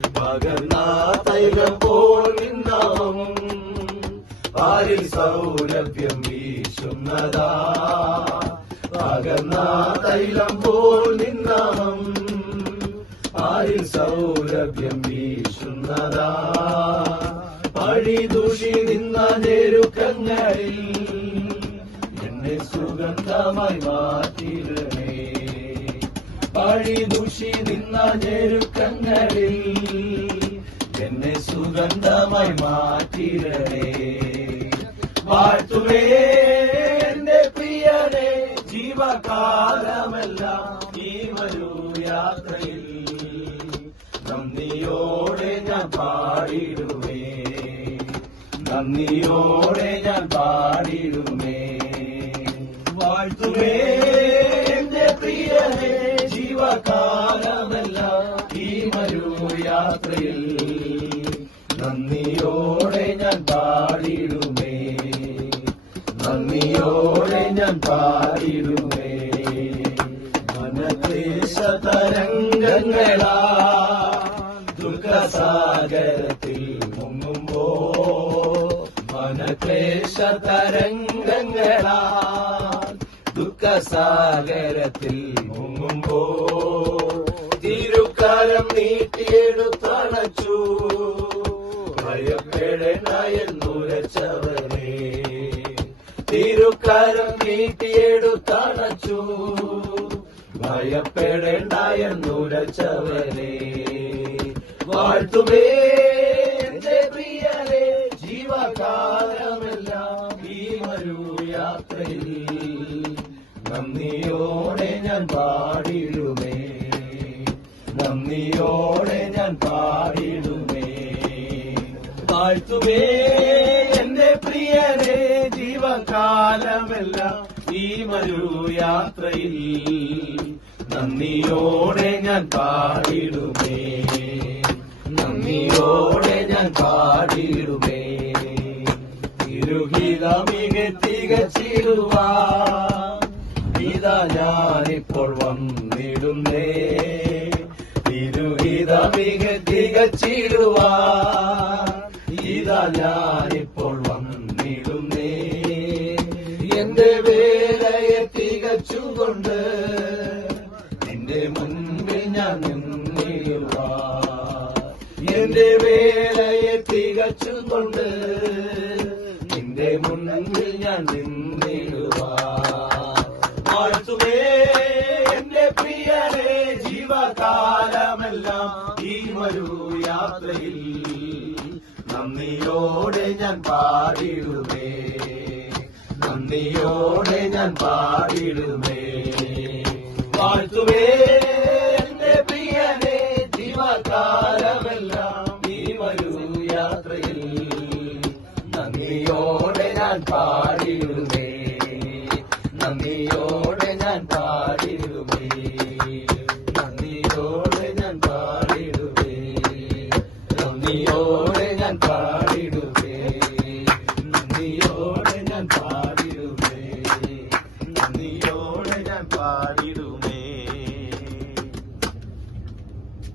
പകർന്ന തൈലം പോൽ നിന്നാമം പാരിൽ സൗരഭ്യം വീശുന്നതാ. പകർന്ന തൈലം പോൽ നിന്നാമം പാരിൽ സൗരഭ്യം വീശുന്നതാ. പഴിദൂഷി നിന്ന ഞെരുക്കങ്ങളിൽ എന്നെ സുഗന്ധമായി മാറ്റിടണേ. പഴിദൂഷി നിന്ന ഞെരുക്കങ്ങളിൽ എന്നെ സുഗന്ധമായി മാറ്റിടണേ. വാഴ്ത്തുവേ എന്റെ പ്രിയനെ ജീവകാലമെല്ലാം ഈ വരൂ യാത്രയിൽ. നന്ദിയോടെ ഞാൻ പാടിടുമേ, നന്ദിയോടെ ഞാൻ പാടിടുമേ. വാഴ്ത്തുവേ എന്റെ പ്രിയനെ ജീവകാലമെല്ലാം ഈ വരൂ യാത്രയിൽ. നന്ദിയോടെ ഞാൻ പാടിടുമേ, നന്ദിയോടെ ഞാൻ പാടിടുമേ. മനക്ലേശ തരംഗങ്ങളാ ദുഃഖസാഗരത്തിൽ മുങ്ങുമ്പോ, മനക്ലേശ തരംഗങ്ങളാ ദുഃഖസാഗരത്തിൽ മുങ്ങുമ്പോ, തിരുക്കരം നീട്ടിയെടുത്തണച്ചു ഭയപ്പെടേണ്ട എന്നുരച്ചവനെ. തിരുക്കരം നീട്ടിയെടുത്തണച്ചു ഭയപ്പെടേണ്ട എന്നുരച്ചവനെ. വാഴ്ത്തുമേ എന്റെ പ്രിയനെ ജീവകാലമെല്ലാം ഈ വരൂ യാത്രയിൽ. നന്ദിയോടെ ഞാൻ പാടിടുമേ, നന്ദിയോടെ ഞാൻ പാടിടുമേ. വാഴ്ത്തുമേ എന്റെ പ്രിയനെ ജീവകാലമെല്ലാം ഈ വരൂ യാത്രയിൽ. നന്ദിയോടെ ഞാൻ പാടിടുമേ, നന്ദിയോടെ ഞാൻ പാടിടുമേ. തിരുഹിതമിക തികച്ചിടുവാൻ ഇതാ ഞാനിപ്പോൾ വന്നിടുന്നേ. തിരുഹിതമിക തികച്ചിടുവാൻ ഇതാ ഞാനിപ്പോൾ വന്നിടുന്നേ. എന്റെ വേലയെ തികച്ചുകൊണ്ട് നിന്റെ മുൻപിൽ ഞാൻ നിന്നിടുവാൻ. എന്റെ വേലയെ തികച്ചുകൊണ്ട് നിന്റെ മുൻപിൽ ഞാൻ നിന്നിടുവാൻ. വാഴ്ത്തുമേ എന്റെ പ്രിയനെ ജീവകാലമെല്ലാം ഈ വരൂ യാത്രയിൽ. നന്ദിയോടെ ഞാൻ പാടിടുമേ, നന്ദിയോടെ ഞാൻ പാടിടുമേ. വാഴ്ത്തുമേ